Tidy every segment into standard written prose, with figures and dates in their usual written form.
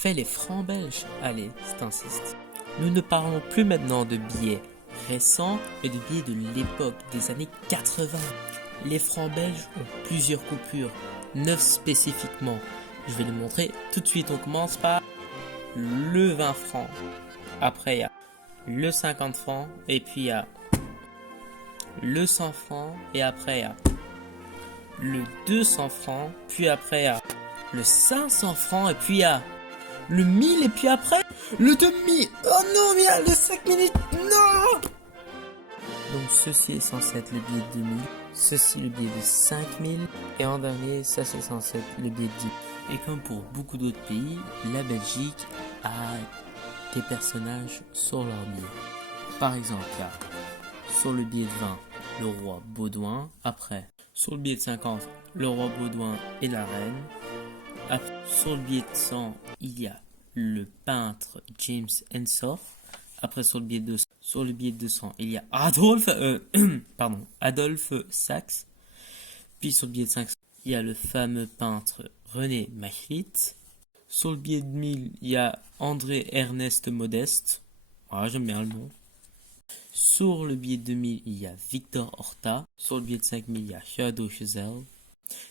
Fais les francs belges. Allez, t'insistes. Nous ne parlons plus maintenant de billets récents, mais de billets de l'époque, des années 80. Les francs belges ont plusieurs coupures, 9 spécifiquement. Je vais les montrer tout de suite. On commence par le 20 francs. Après, il y a le 50 francs. Et puis, il y a le 100 francs. Et après, il y a le 200 francs. Puis après, il y a le 500 francs. Et puis, il y a le 1000. Et puis après, le 2000. Oh non, mais il y a le 5 minutes. Non! Donc, ceci est censé être le billet de 2000. Ceci, le billet de 5000. Et en dernier, ça, c'est censé être le billet de 10 000. Et comme pour beaucoup d'autres pays, la Belgique a des personnages sur leur billet. Par exemple, il y a sur le billet de 20, le roi Baudouin. Après, sur le billet de 50, le roi Baudouin et la reine. Après, sur le billet de 100, il y a le peintre James Ensor. Après, sur le billet de 200, il y a Adolphe Sax. Puis sur le billet de 500, il y a le fameux peintre René Magritte. Sur le billet de 1000, il y a André Ernest Modeste. Ah, j'aime bien le nom. Sur le billet de 2000, il y a Victor Horta. Sur le billet de 5000, il y a Theodore Chazelle.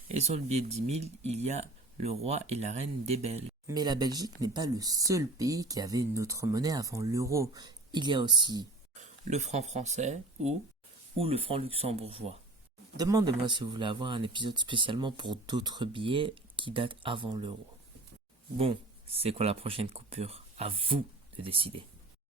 Et sur le billet de 10 000, il y a le roi et la reine des Belges. Mais la Belgique n'est pas le seul pays qui avait une autre monnaie avant l'euro. Il y a aussi le franc français ou le franc luxembourgeois. Demandez-moi si vous voulez avoir un épisode spécialement pour d'autres billets qui datent avant l'euro. Bon, c'est quoi la prochaine coupure? À vous de décider.